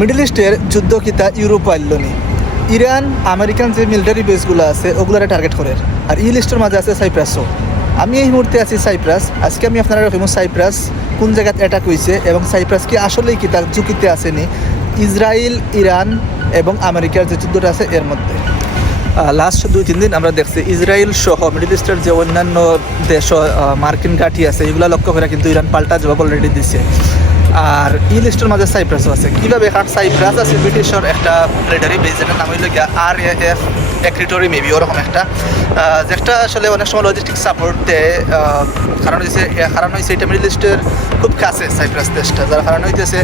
Middle ইস্টের যুদ্ধ কিতা ইউরোপ আইলনি ইরান আমেরিকান যে মিলিটারি বেসগুলো আছে ওগুলোরে টার্গেট করে। আর ই লিস্টের মাঝে আছে সাইপ্রাসও। আমি এই মুহূর্তে আছি সাইপ্রাস। আজকে আমি আপনারা ফেমস সাইপ্রাস কোন জায়গায় অ্যাটাক হয়েছে এবং সাইপ্রাস কি আসলেই কি তার ঝুঁকিতে আসেনি ইসরায়েল, ইরান এবং আমেরিকার যে যুদ্ধটা আছে এর মধ্যে। লাস্ট 2-3 দিন আমরা দেখছি ইসরায়েল সহ মিডল ইস্টের যে অন্যান্য দেশ মার্কিন ঘাঁটি আছে এগুলো লক্ষ্য করে কিন্তু ইরান পাল্টা জবাব অলরেডি দিচ্ছে। আর ই লিস্টের মাঝে সাইপ্রাসও আছে। কীভাবে? কারণ সাইপ্রাস আছে ব্রিটিশের একটা মিলিটারি বেস, যেটার নাম হইল গিয়া RAF এক্রিটরি মেবি ওরকম একটা, যেটা আসলে অনেক সময় লজিস্টিক সাপোর্ট দেয়। কারণ হয়েছে এটা মিডল ইস্টের খুব কাছে সাইপ্রাস দেশটা, যার কারণ হইতেছে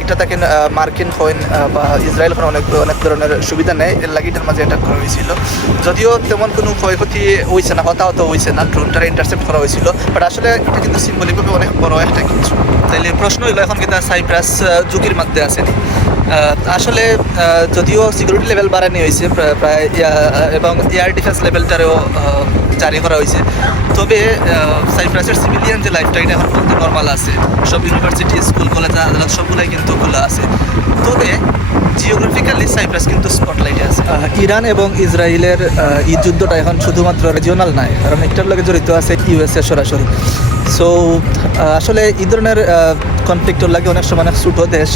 একটা দেখেন মার্কিন কয়েন বা ইসরায়েল অনেক ধরনের সুবিধা নেয়, এর লাগে এটার মাঝে অ্যাটাক করা হয়েছিল। যদিও তেমন কোনো ক্ষয়ক্ষতি হয়েছে না, হতাহত হয়েছে না, ড্রোনটারে ইন্টারসেপ্ট করা হয়েছিল, বাট আসলে এটা কিন্তু সিম্বলিকভাবে অনেক বড় একটা কিছু। তাইলে প্রশ্ন হইলো এখন কিন্তু সাইপ্রাস ঝুঁকির মধ্যে আসেনি। আসলে যদিও সিকিউরিটি লেভেল বাড়ানো হয়েছে প্রায় এবং এয়ার ডিফেন্স লেভেলটারও জারি করা হয়েছে, তবে সাইপ্রাসের সিভিলিয়ান যে লাইফটা এটা এখন পর্যন্ত নর্মাল আছে। সব ইউনিভার্সিটি, স্কুল, কলেজ, আদালত সবগুলাই কিন্তু খোলা আছে। তবে জিওগ্রাফিক্যালি সাইপ্রাস কিন্তু স্পটলাইটে আছে। ইরান এবং ইসরায়েলের এই যুদ্ধটা এখন শুধুমাত্র রিজিওনাল নয়, কারণ একটার লগে জড়িত আছে USA সরাসরি। সো আসলে এই ধরনের কনফ্লিক্টর লাগে অনেক সময় অনেক ছোটো দেশ,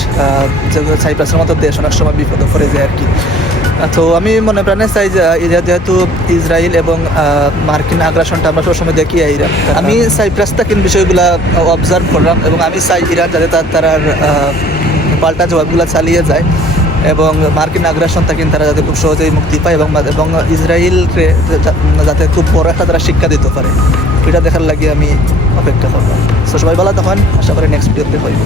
সাইপ্রাসের মতো দেশ অনেক সময় বিপদে পড়ে যায় আর কি। তো আমি মনে প্রাণে চাই যে যেহেতু ইসরায়েল এবং মার্কিন আগ্রাসনটা আমরা সবসময় দেখি ইরান, আমি সাইপ্রাস তাকিন বিষয়গুলো অবজার্ভ করলাম এবং আমি চাই ইরান যাতে তার পাল্টা জবাবগুলো চালিয়ে যায় এবং মার্কিন আগ্রাসন থাকেন তারা যাতে খুব সহজেই মুক্তি পায় এবং ইসরায়েলকে যাতে খুব বড় একটা তারা শিক্ষা দিতে পারে, এটা দেখার লাগে আমি অপেক্ষা করলাম। সো সবাই ভালো তখন, আশা করি নেক্সট ভিডিওতে হইব।